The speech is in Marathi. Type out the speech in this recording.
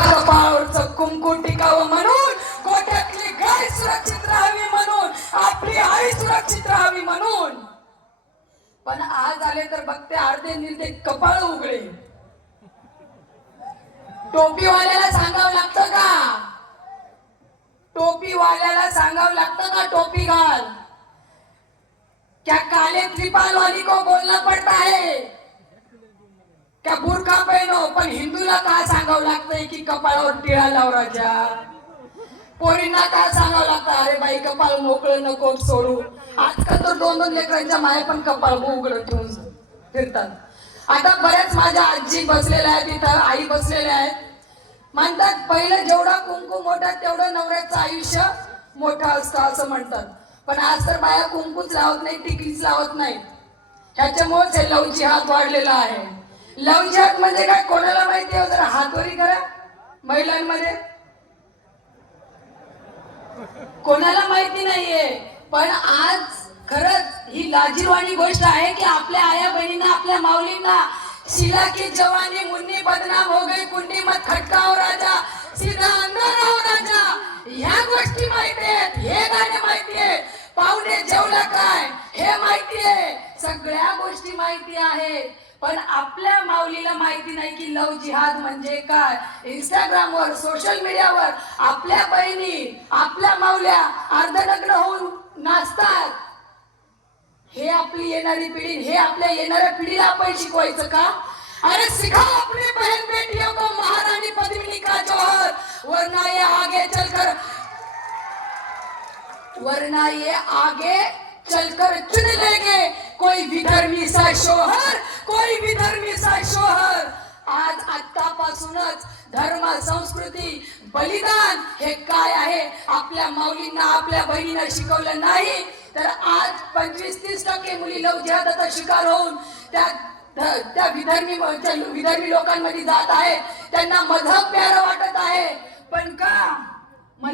कपाळावरचं कुंकू टिकावं म्हणून, गोठ्यातली गाय सुरक्षित राहावी म्हणून, आपली आई सुरक्षित राहावी म्हणून. पण आज आले तर बघते अर्धे निर्धे कपाळ उघडे. टोपीवाल्याला सांगावं लागतं का? टोपीवाल्याला सांगावं लागतं का टोपी घाल? क्या काले त्रिपाल वाली को बोलना पड़ता है? क्या बुरखा पहनो? पण हिंदूला काय सांगावं लागतंय की कपाळावर टिळा लाव राजा? पोरींना काय सांगावं लागतं? अरे बाई कपाळ मोकळं नको सोडू. आजकाल तर दोन दोन लेकरांच्या माया पण कपाळ उघडं ठेवून फिरतात. आता बऱ्याच माझ्या आजी बसलेल्या आहेत इथं, आई बसलेल्या आहेत. म्हणतात पहिलं जेवढा कुंकू मोठा तेवढं नवऱ्याचं आयुष्य मोठं असतं असं म्हणतात. पण आज तर बाया कुंकूच लावत नाही, टिकलीच लावत नाही. ह्याच्यामुळेच हे लव जिहाद वाढलेला आहे. लव जिहाद म्हणजे काय कोणाला माहिती आहे? जरा हातवरी करा महिलांमध्ये. कोणाला माहिती नाहीये. पण आज खरंच ही लाजिरवाणी गोष्ट आहे की आपल्या आया बहिणींना, आपल्या माऊलींना शिला की जवानी मुन्नी बदनाम हो गई, कुंडी मत खटकाओ राजा, सीधा अंदर रहो राजा. ह्या गोष्टी माहिती आहेत, हे गाणे माहिती आहे, पाहुणे जेवला काय हे माहिती आहे, सगळ्या गोष्टी माहिती आहेत. पण आपल्या माऊलीला माहिती नाही की लव जिहाद म्हणजे काय. इंस्टाग्रामवर, सोशल मीडियावर आपल्या बहिणी, आपल्या माऊल्या अर्धनग्न होऊन नाचतात. हे आपली येणारी पिढी, हे आपल्या येणाऱ्या पिढीला आपण शिकवायचं का? अरे सिखाओ अपनी बहन बेटियों को महारानी पद्मिनी का जोहर, वरना ये आगे चलकर चुन लेंगे कोई विधर्मी सा शोहर, कोई विधर्मी सा शोहर. आज आतापासूनच धर्म, संस्कृती, बलिदान हे काय आहे आपल्या माऊलींना, आपल्या बहिणींना शिकवलं नाही तर आज 25-30% मुली लव जिहादाचा शिकार होऊन त्या विधर्मी लोकांमध्ये जात आहे. त्यांना मजहब प्यारा वाटत आहे. पण का